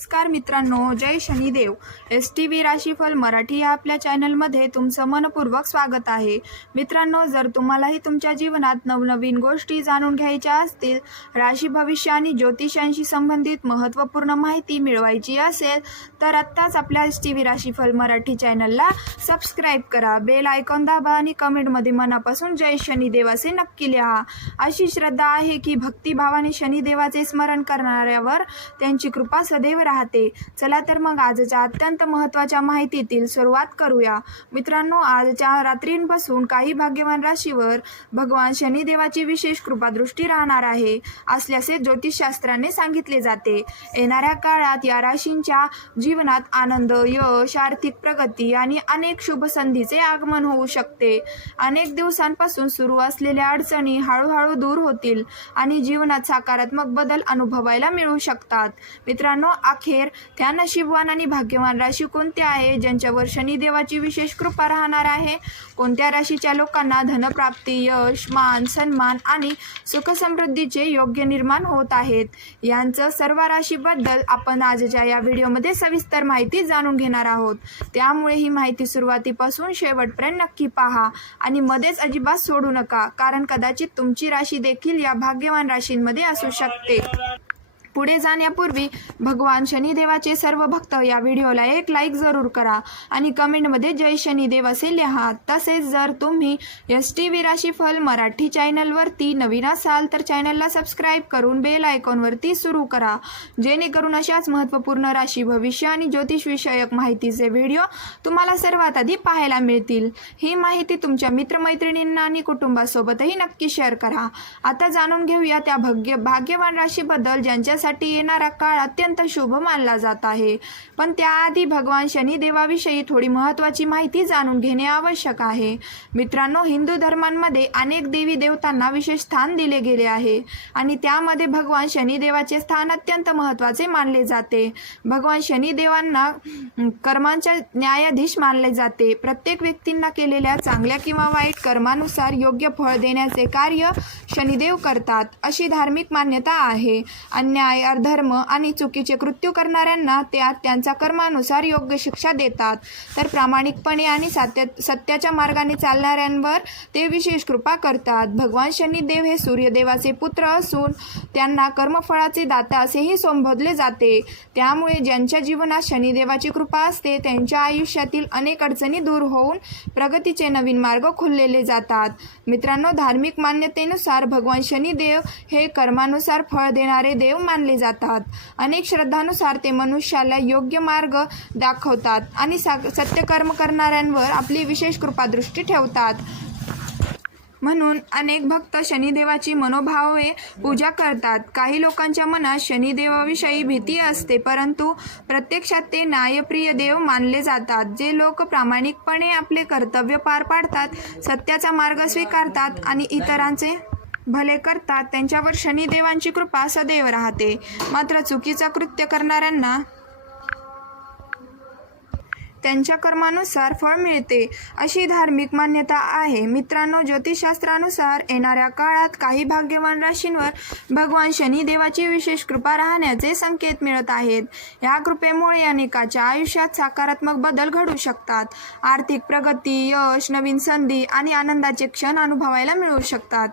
नमस्कार मित्रांनो, जय शनिदेव. STV राशीफल मराठी या आपल्या चॅनलमध्ये तुमचं मनपूर्वक स्वागत आहे. मित्रांनो, जर तुम्हालाही तुमच्या जीवनात नवनवीन गोष्टी जाणून घ्यायच्या असतील, राशी भविष्य आणि ज्योतिषांशी संबंधित महत्त्वपूर्ण माहिती मिळवायची असेल तर आत्ताच आपल्या STV राशीफल मराठी चॅनलला सबस्क्राईब करा, बेल आयकॉन दाबा आणि कमेंटमध्ये मनापासून जय शनिदेव असे नक्की लिहा. अशी श्रद्धा आहे की भक्तिभावाने शनिदेवाचे स्मरण करणाऱ्यावर त्यांची कृपा सदैव राहते. चला तर मग आजच्या अत्यंत महत्त्वाच्या माहितीतील सुरुवात करूया. मित्रांनो, आजच्या रात्रींपासून काही भाग्यवान राशीवर भगवान शनिदेवाची विशेष कृपादृष्टी राहणार आहे असल्याचे ज्योतिषशास्त्राने सांगितले जाते. येणाऱ्या काळात या राशींच्या जीवनात आनंद, यश, आर्थिक प्रगती आणि अनेक शुभ संधीचे आगमन होऊ शकते. अनेक दिवसांपासून सुरू असलेल्या अडचणी हळूहळू दूर होतील आणि जीवनात सकारात्मक बदल अनुभवायला मिळू शकतात. मित्रांनो, अखेर त्या नशीबवान आणि भाग्यवान राशी कोणत्या आहे ज्यांच्यावर शनिदेवाची विशेष कृपा राहणार आहे? कोणत्या राशीच्या लोकांना धनप्राप्ती, यश, मान, सन्मान आणि सुखसमृद्धीचे योग्य निर्माण होत आहेत, यांचं सर्व राशीबद्दल आपण आजच्या या व्हिडिओमध्ये सविस्तर माहिती जाणून घेणार आहोत. त्यामुळे ही माहिती सुरुवातीपासून शेवटपर्यंत नक्की पहा आणि मध्येच अजिबात सोडू नका, कारण कदाचित तुमची राशी देखील या भाग्यवान राशींमध्ये असू शकते. पुढे जाण्यापूर्वी भगवान शनिदेवाचे सर्व भक्त या व्हिडिओला एक लाईक जरूर करा आणि कमेंटमध्ये जय शनिदेव असे लिहा. तसेच जर तुम्ही STV राशीफल मराठी चॅनलवरती नवीन असाल तर चॅनलला सबस्क्राईब करून बेल आयकॉनवरती सुरू करा, जेणेकरून अशाच महत्त्वपूर्ण राशी भविष्य आणि ज्योतिषविषयक माहितीचे व्हिडिओ तुम्हाला सर्वात आधी पाहायला मिळतील. ही माहिती तुमच्या मित्रमैत्रिणींना आणि कुटुंबासोबतही नक्की शेअर करा. आता जाणून घेऊया त्या भाग्यवान राशीबद्दल ज्यांच्या साठी येणारा काळ अत्यंत शुभ मानला जात आहे. पण त्याआधी भगवान शनिदेवाविषयी थोडी महत्त्वाची माहिती जाणून घेणे आवश्यक आहे. मित्रांनो, हिंदू धर्मांमध्ये अनेक देवी देवतांना विशेष स्थान दिले गेले आहे आणि त्यामध्ये भगवान शनिदेवाचे स्थान अत्यंत महत्त्वाचे मानले जाते. भगवान शनिदेवांना कर्मांचा न्यायाधीश मानले जाते. प्रत्येक व्यक्तींना केलेल्या चांगल्या किंवा वाईट कर्मानुसार योग्य फळ देण्याचे कार्य शनिदेव करतात, अशी धार्मिक मान्यता आहे. अन्याय, अधर्म आणि चुकीचे कृत्य करणाऱ्यांना त्यांच्या कर्मानुसार योग्य शिक्षा देतात, तर प्रामाणिकपणे आणि सत्याच्या मार्गाने चालणाऱ्यांवर ते विशेष कृपा करतात. भगवान शनिदेव हे सूर्यदेवाचे पुत्र असून त्यांना कर्मफळाचे दाता असेही संबोधले जाते. त्यामुळे ज्यांच्या जीवनात शनिदेवाची कृपा असते त्यांच्या आयुष्यातील अनेक अडचणी दूर होऊन प्रगतीचे नवीन मार्ग खुललेले जातात. मित्रांनो, धार्मिक मान्यतेनुसार भगवान शनिदेव हे कर्मानुसार फळ देणारे देव मानले जातात. अनेक श्रद्धानुसार ते मनुष्याला योग्य मार्ग दाखवतात आणि सत्यकर्म करणाऱ्यांवर आपली विशेष कृपादृष्टी ठेवतात. म्हणून अनेक भक्त शनिदेवाची मनोभावे पूजा करतात. काही लोकांच्या मनात शनिदेवाविषयी भीती असते, परंतु प्रत्यक्षात ते न्यायप्रिय देव मानले जातात. जे लोक प्रामाणिकपणे आपले कर्तव्य पार पाडतात, सत्याचा मार्ग स्वीकारतात आणि इतरांचे भले करतात, त्यांच्यावर शनिदेवांची कृपा सदैव राहते. मात्र चुकीचा कृत्य करणाऱ्यांना त्यांच्या कर्मानुसार फळ मिळते, अशी धार्मिक मान्यता आहे. मित्रांनो, ज्योतिषशास्त्रानुसार येणाऱ्या काळात काही भाग्यवान राशींवर भगवान शनिदेवाची विशेष कृपा राहण्याचे संकेत मिळत आहेत. या कृपेमुळे अनेकाच्या आयुष्यात सकारात्मक बदल घडू शकतात. आर्थिक प्रगती, यश, नवीन संधी आणि आनंदाचे क्षण अनुभवायला मिळू शकतात.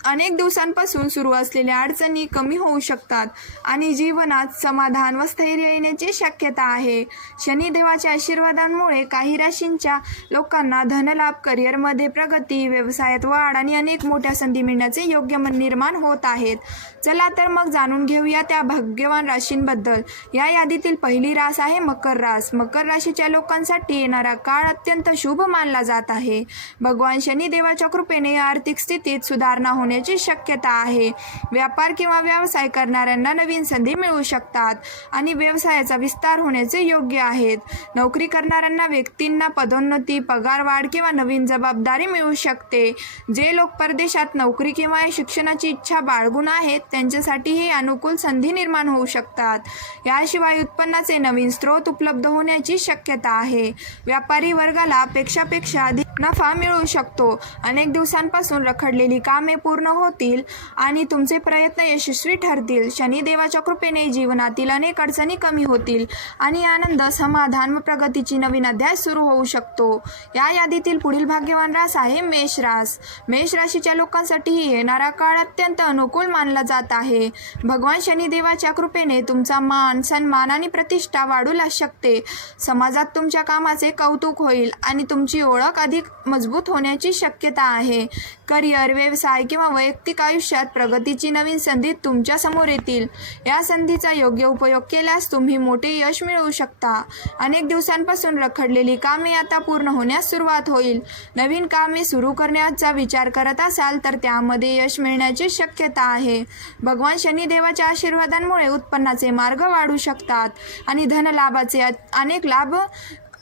अनेक दिवसांपासून सुरू असलेल्या अडचणी कमी होऊ शकतात आणि जीवनात समाधान व स्थैर्य येण्याची शक्यता आहे. शनिदेवाच्या आशीर्वादांमुळे काही राशींच्या लोकांना धनलाभ, करिअरमध्ये प्रगती, व्यवसायात वाढ आणि अनेक मोठ्या संधी मिळण्याचे योग्य निर्माण होत आहेत. चला तर मग जाणून घेऊया त्या भाग्यवान राशींबद्दल. या यादीतील पहिली रास आहे मकर रास. मकर राशीच्या लोकांसाठी येणारा काळ अत्यंत शुभ मानला जात आहे. भगवान शनिदेवाच्या कृपेने आर्थिक स्थितीत सुधारणा होण्याची शक्यता आहे. व्यापार किंवा व्यवसाय करणाऱ्यांना नवीन संधी मिळू शकतात आणि व्यवसायाचा विस्तार होण्याचे योग्य आहेत. नोकरी करणाऱ्यांना व्यक्तींना पदोन्नती, पगारवाढ किंवा नवीन जबाबदारी मिळू शकते. जे लोक परदेशात नोकरी किंवा शिक्षणाची इच्छा बाळगून आहेत त्यांच्यासाठी ही अनुकूल संधी निर्माण होऊ शकतात. याशिवाय उत्पन्नाचे नवीन स्रोत उपलब्ध होण्याची शक्यता आहे. व्यापारी वर्गाला अपेक्षापेक्षा अधिक नफा मिळू शकतो. अनेक दिवसांपासून रखडलेली कामे पूर्ण होतील आणि तुमचे प्रयत्न यशस्वी ठरतील. शनिदेवाच्या कृपेने जीवनातील अनेक अडचणी कमी होतील आणि आनंद, समाधान व प्रगतीची नवीन अध्याय सुरू होऊ शकतो. या यादीतील पुढील भाग्यवान रास आहे मेष रास. मेष राशीच्या लोकांसाठी येणारा काळ अत्यंत अनुकूल मानला जात आहे. भगवान शनिदेवाच्या कृपेने तुमचा मान, सन्मान आणि प्रतिष्ठा वाढू शकते. समाजात तुमच्या कामाचे कौतुक होईल आणि तुमची ओळख अधिक मजबूत होण्याची शक्यता आहे. करिअर, व्यवसाय किंवा वैयक्तिक आयुष्यात प्रगतीची नवीन संधी तुमच्या समोर येतील. या संधीचा योग्य उपयोग केल्यास तुम्ही मोठे यश मिळवू शकता. अनेक दिवसांपासून रखडलेली कामे आता पूर्ण होण्यास सुरुवात होईल. नवीन कामे सुरू करण्याचा विचार करत असाल तर त्यामध्ये यश मिळण्याची शक्यता आहे. भगवान शनिदेवाच्या आशीर्वादांमुळे उत्पन्नाचे मार्ग वाढू शकतात आणि धनलाभाचे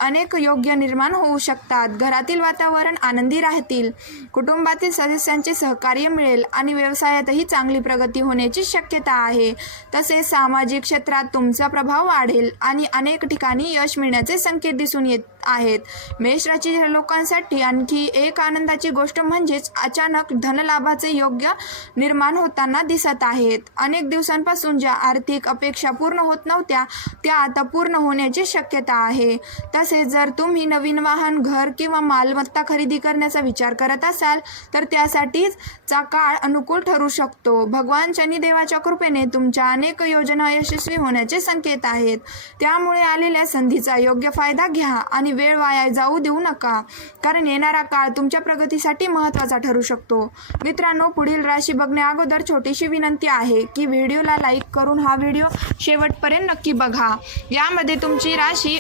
अनेक योग्य निर्माण होऊ शकतात. घरातील वातावरण आनंदी राहतील. कुटुंबातील सदस्यांचे सहकार्य मिळेल आणि व्यवसायातही चांगली प्रगती होण्याची शक्यता आहे. तसेच सामाजिक क्षेत्रात तुमचा प्रभाव वाढेल आणि अनेक ठिकाणी यश मिळण्याचे संकेत दिसून येत आहेत. मेष राशीच्या लोकांसाठी आणखी एक आनंदाची गोष्ट म्हणजेच अचानक धनलाभाचे योग्य निर्माण होताना दिसत आहेत. अनेक दिवसांपासून ज्या आर्थिक अपेक्षा पूर्ण होत नव्हत्या त्या आता पूर्ण होण्याची शक्यता आहे. तसेच जर तुम्ही नवीन वाहन, घर किंवा मालमत्ता खरेदी करण्याचा विचार करत असाल तर त्यासाठीचा काळ अनुकूल ठरू शकतो. भगवान शनिदेवाच्या कृपेने तुमच्या अनेक योजना यशस्वी होण्याचे संकेत आहेत. त्यामुळे आलेल्या संधीचा योग्य फायदा घ्या आणि वेळ वाया जाऊ देऊ नका, कारण येणारा काळ तुमच्या प्रगतीसाठी महत्त्वाचा ठरू शकतो. मित्रांनो, पुढील राशी बघण्या अगोदर छोटीशी विनंती आहे की व्हिडिओला लाईक करून हा व्हिडिओ शेवटपर्यंत नक्की बघा. यामध्ये तुमची राशी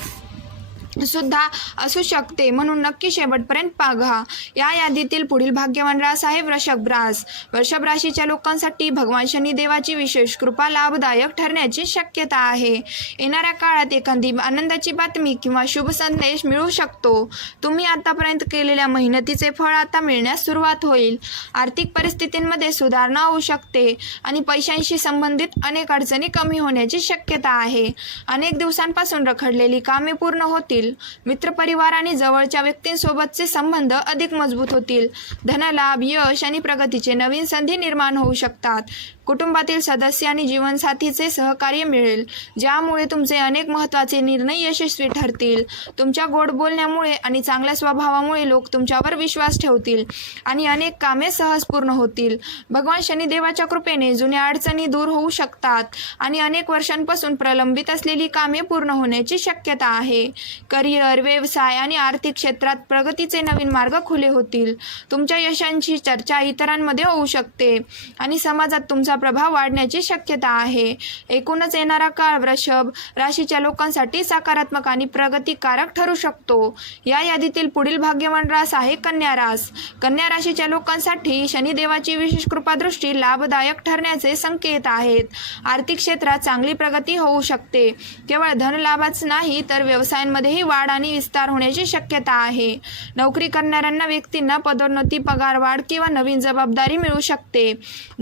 सुद्धा असू शकते, म्हणून नक्की शेवटपर्यंत बघा. या यादीतील पुढील भाग्यवान रास आहे वृषभ रास. वृषभ राशीच्या लोकांसाठी भगवान शनिदेवाची विशेष कृपा लाभदायक ठरण्याची शक्यता आहे. येणाऱ्या काळात एखादी आनंदाची बातमी किंवा शुभ संदेश मिळू शकतो. तुम्ही आतापर्यंत केलेल्या मेहनतीचे फळ आता मिळण्यास सुरुवात होईल. आर्थिक परिस्थितींमध्ये सुधारणा होऊ शकते आणि पैशांशी संबंधित अनेक अडचणी कमी होण्याची शक्यता आहे. अनेक दिवसांपासून रखडलेली कामे पूर्ण होतील. मित्रपरिवार आणि जवळच्या व्यक्तींसोबतचे संबंध अधिक मजबूत होतील. धनलाभ, यश आणि प्रगतीचे नवीन संधी निर्माण होऊ शकतात. कुटुंबातील सदस्य आणि जीवनसाथीचे सहकार्य मिळेल, ज्यामुळे तुमचे अनेक महत्त्वाचे निर्णय यशस्वी ठरतील. तुमच्या गोड बोलण्यामुळे आणि चांगल्या स्वभावामुळे लोक तुमच्यावर विश्वास ठेवतील आणि अनेक कामे सहज पूर्ण होतील. भगवान शनिदेवाच्या कृपेने जुन्या अडचणी दूर होऊ शकतात आणि अनेक वर्षांपासून प्रलंबित असलेली कामे पूर्ण होण्याची शक्यता आहे. करिअर, व्यवसाय आणि आर्थिक क्षेत्रात प्रगतीचे नवीन मार्ग खुले होतील. तुमच्या यशांची चर्चा इतरांमध्ये होऊ शकते आणि समाजात तुमचा प्रभाव वाढण्याची शक्यता आहे. एकूणच येणारा काळ वृषभ राशीच्या लोकांसाठी सकारात्मक आणि प्रगतिकारक ठरू शकतो. या यादीतील पुढील भाग्यवान रास आहे कन्या रास. कन्या राशीच्या लोकांसाठी शनिदेवाची विशेष कृपादृष्टी लाभदायक ठरण्याचे संकेत आहेत. आर्थिक क्षेत्रात चांगली प्रगती होऊ शकते. केवळ धनलाभच नाही तर व्यवसायांमध्येही वाढ आणि विस्तार होण्याची शक्यता आहे. नोकरी करणाऱ्यांना व्यक्तींना पदोन्नती, पगारवाढ किंवा नवीन जबाबदारी मिळू शकते.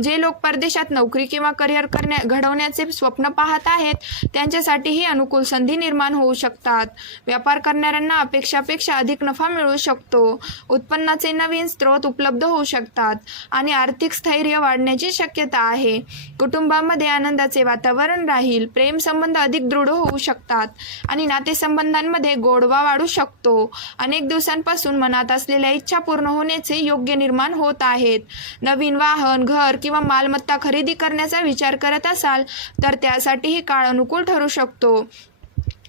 जे लोक परदेशात नोकरी किंवा करिअर घडवण्याचे स्वप्न पाहत आहेत त्यांच्यासाठी ही अनुकूल संधी निर्माण होऊ शकतात. व्यापार करणाऱ्यांना अपेक्षापेक्षा अधिक नफा मिळू शकतो. उत्पन्नाचे नवीन स्रोत उपलब्ध होऊ शकतात आणि आर्थिक स्थैर्य वाढण्याची शक्यता आहे. कुटुंबामध्ये आनंदाचे वातावरण राहील. प्रेम संबंध अधिक दृढ होऊ शकतात आणि नातेसंबंधांमध्ये गोडवा वाढू शकतो. अनेक दिवसांपासून मनात असलेल्या इच्छा पूर्ण होण्याचे योग्य निर्माण होत आहेत. नवीन वाहन, घर किंवा मालमत्ता खरेदी करण्याचा विचार करत असाल तर त्यासाठीही काळ अनुकूल ठरू शकतो.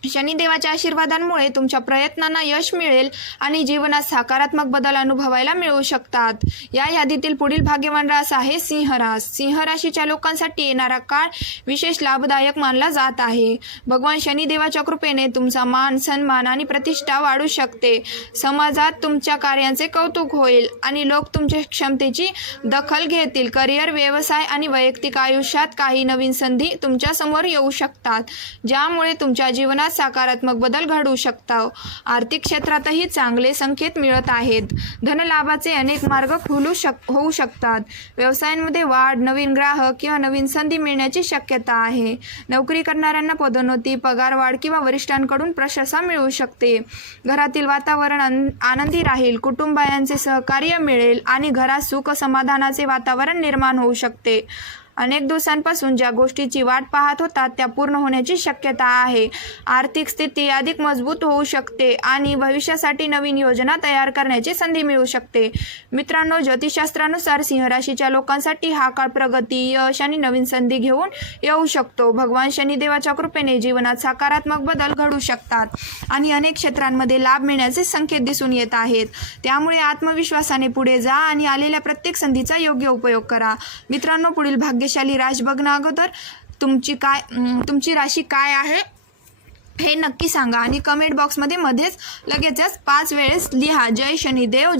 शनिदेवाच्या आशीर्वादांमुळे तुमच्या प्रयत्नांना यश मिळेल आणि जीवनात सकारात्मक बदल अनुभवायला मिळू शकतात. या यादीतील पुढील भाग्यवान रास आहे सिंह रास. सिंह राशीच्या लोकांसाठी येणारा काळ विशेष लाभदायक मानला जात आहे. भगवान शनिदेवाच्या कृपेने तुमचा मान, सन्मान आणि प्रतिष्ठा वाढू शकते. समाजात तुमच्या कार्यांचे कौतुक होईल आणि लोक तुमच्या क्षमतेची दखल घेतील. करिअर, व्यवसाय आणि वैयक्तिक आयुष्यात काही नवीन संधी तुमच्या समोर येऊ शकतात, ज्यामुळे तुमच्या जीवनात जीवनात सकारात्मक बदल घडू शकतो. आर्थिक क्षेत्रातही चांगले संकेत मिळत आहेत. धनलाभाचे अनेक मार्ग होऊ शकतात. व्यवसायांमध्ये वाढ, नवीन ग्राहक किंवा नवीन संधी मिळण्याची शक्यता आहे. नोकरी करणाऱ्यांना पदोन्नती, पगारवाढ किंवा वरिष्ठांकडून प्रशंसा मिळू शकते. घरातील वातावरण आनंदी राहील, कुटुंबायांचे सहकार्य मिळेल आणि घरात सुख समाधानाचे वातावरण निर्माण होऊ शकते. अनेक दिवसांपासून ज्या गोष्टीची वाट पाहत होतात त्या पूर्ण होण्याची शक्यता आहे. आर्थिक स्थिती अधिक मजबूत होऊ शकते आणि भविष्यासाठी नवीन योजना तयार करण्याची संधी मिळू शकते. मित्रांनो, ज्योतिषशास्त्रानुसार सिंह राशीच्या लोकांसाठी हा काळ प्रगती, यश आणि नवीन संधी घेऊन येऊ शकतो. भगवान शनिदेवाच्या कृपेने जीवनात सकारात्मक बदल घडू शकतात आणि अनेक क्षेत्रांमध्ये लाभ मिळण्याचे संकेत दिसून येत आहेत. त्यामुळे आत्मविश्वासाने पुढे जा आणि आलेल्या प्रत्येक संधीचा योग्य उपयोग करा. मित्रांनो, पुढील भाग्यशाली राशी बघण्या अगोदर तुमची राशी काय आहे हे नक्की सांगा आणि कमेंट बॉक्समध्ये लगेचच 5 वेळेस लिहा जय शनिदेव.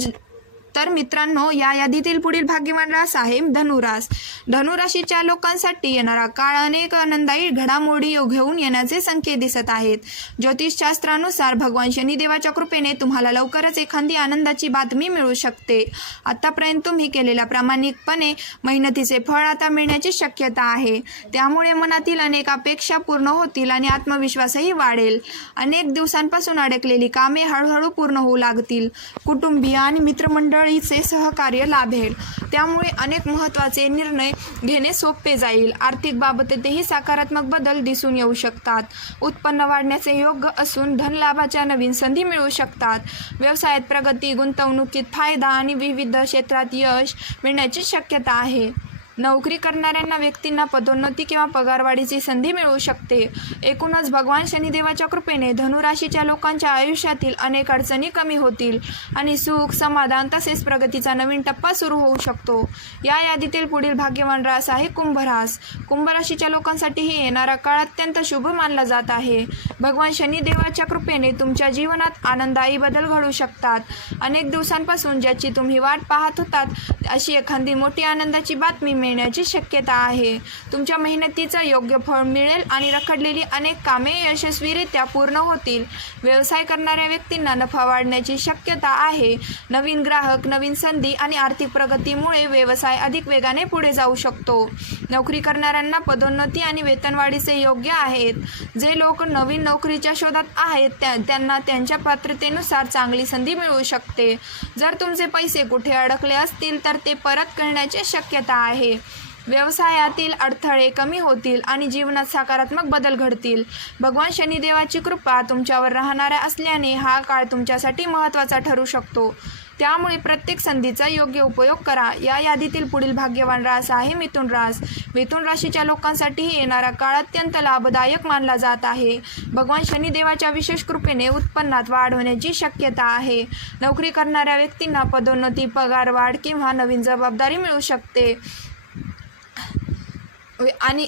तर मित्रांनो, या यादीतील पुढील भाग्यवान रास आहे धनुरास. धनुराशीच्या लोकांसाठी येणारा काळ अनेक आनंददायी घडामोडी घेऊन येण्याचे संकेत दिसत आहेत. ज्योतिषशास्त्रानुसार भगवान शनिदेवाच्या कृपेने तुम्हाला लवकरच एखादी आनंदाची बातमी मिळू शकते. आतापर्यंत तुम्ही केलेल्या प्रामाणिकपणे मेहनतीचे फळ आता मिळण्याची शक्यता आहे. त्यामुळे मनातील अनेक अपेक्षा पूर्ण होतील आणि आत्मविश्वासही वाढेल. अनेक दिवसांपासून अडकलेली कामे हळूहळू पूर्ण होऊ लागतील. कुटुंबीय आणि मित्रमंडळीचे सहकार्य लाभेल. त्यामुळे अनेक महत्त्वाचे निर्णय घेणे सोपे जाईल. आर्थिक बाबतीतही सकारात्मक बदल दिसून येऊ शकतात. उत्पन्न वाढण्याचे योग असून धनलाभाच्या नवीन संधी मिळू शकतात. व्यवसायात प्रगती, गुंतवणुकीत फायदा आणि विविध क्षेत्रात यश मिळण्याची शक्यता आहे. नोकरी करणाऱ्यांना व्यक्तींना पदोन्नती किंवा पगारवाढीची संधी मिळू शकते. एकूणच भगवान शनिदेवाच्या कृपेने धनुराशीच्या लोकांच्या आयुष्यातील अनेक अडचणी कमी होतील आणि सुख, समाधान तसेच प्रगतीचा नवीन टप्पा सुरू होऊ शकतो. या यादीतील पुढील भाग्यवान रास आहे कुंभरास. कुंभराशीच्या लोकांसाठीही येणारा काळ अत्यंत शुभ मानला जात आहे. भगवान शनिदेवाच्या कृपेने तुमच्या जीवनात आनंददायी बदल घडू शकतात. अनेक दिवसांपासून ज्याची तुम्ही वाट पाहत होतात अशी एखादी मोठी आनंदाची बातमी मिळण्याची शक्यता आहे. तुमच्या मेहनतीचं योग्य फळ मिळेल आणि रखडलेली अनेक कामे यशस्वीरित्या पूर्ण होतील. व्यवसाय करणाऱ्या व्यक्तींना नफा वाढण्याची शक्यता आहे. नवीन ग्राहक, नवीन संधी आणि आर्थिक प्रगतीमुळे व्यवसाय अधिक वेगाने पुढे जाऊ शकतो. नोकरी करणाऱ्यांना पदोन्नती आणि वेतनवाढीचे योग्य आहेत. जे लोक नवीन नोकरीच्या शोधात आहेत त्यांना त्यांच्या पात्रतेनुसार चांगली संधी मिळू शकते. जर तुमचे पैसे कुठे अडकले असतील तर ते परत करण्याची शक्यता आहे. व्यवसायातील अडथळे कमी होतील आणि जीवनात सकारात्मक बदल घडतील. भगवान शनिदेवाची कृपा तुमच्यावर राहणाऱ्या असल्याने हा काळ तुमच्यासाठी महत्त्वाचा ठरू शकतो. त्यामुळे प्रत्येक संधीचा योग्य उपयोग करा. या यादीतील पुढील भाग्यवान रास आहे मिथुन रास. मिथुन राशीच्या लोकांसाठीही येणारा काळ अत्यंत लाभदायक मानला जात आहे. भगवान शनिदेवाच्या विशेष कृपेने उत्पन्नात वाढ होण्याची शक्यता आहे. नोकरी करणाऱ्या व्यक्तींना पदोन्नती, पगारवाढ किंवा नवीन जबाबदारी मिळू शकते आणि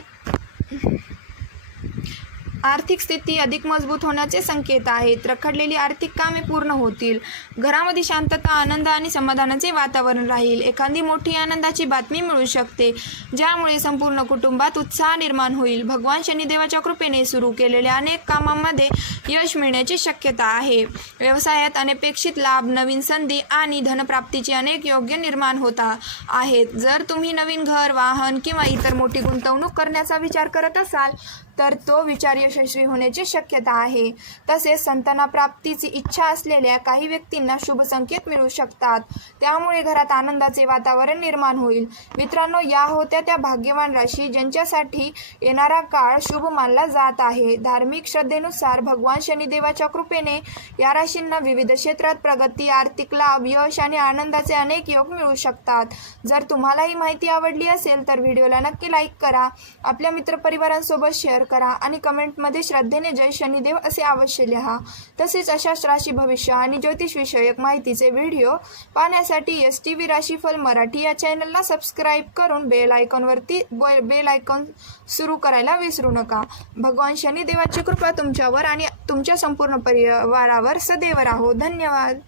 आर्थिक स्थिती अधिक मजबूत होण्याचे संकेत आहेत. रखडलेली आर्थिक कामे पूर्ण होतील. घरामध्ये शांतता, आनंद आणि समाधानाचे वातावरण राहील. एखादी मोठी आनंदाची बातमी मिळू शकते ज्यामुळे संपूर्ण कुटुंबात उत्साह निर्माण होईल. भगवान शनिदेवाच्या कृपेने सुरू केलेल्या अनेक कामांमध्ये यश मिळण्याची शक्यता आहे. व्यवसायात अनपेक्षित लाभ, नवीन संधी आणि धनप्राप्तीचे अनेक योग्य निर्माण होत आहेत. जर तुम्ही नवीन घर, वाहन किंवा इतर मोठी गुंतवणूक करण्याचा विचार करत असाल तर तो विचार यशस्वी होण्याची शक्यता आहे. तसेच संतानप्राप्तीची इच्छा असलेल्या काही व्यक्तींना शुभ संकेत मिळू शकतात. त्यामुळे घरात आनंदाचे वातावरण निर्माण होईल. मित्रांनो, या होत्या त्या भाग्यवान राशी ज्यांच्यासाठी येणारा काळ शुभ मानला जात आहे. धार्मिक श्रद्धेनुसार भगवान शनिदेवाच्या कृपेने या राशींना विविध क्षेत्रात प्रगती, आर्थिक लाभ, यश आणि आनंदाचे अनेक योग मिळू शकतात. जर तुम्हाला ही माहिती आवडली असेल तर व्हिडिओला नक्की लाईक करा, आपल्या मित्रपरिवारांसोबत शेअर करा आणि कमेंटमध्ये श्रद्धेने जय शनिदेव असे अवश्य लिहा. तसेच अशाच राशी भविष्य आणि ज्योतिषविषयक माहितीचे व्हिडिओ पाहण्यासाठी STV राशीफल मराठी या चॅनलला सबस्क्राईब करून बेल आयकॉन सुरू करायला विसरू नका. भगवान शनिदेवाची कृपा तुमच्यावर आणि तुमच्या संपूर्ण परिवारावर सदैव राहो. धन्यवाद.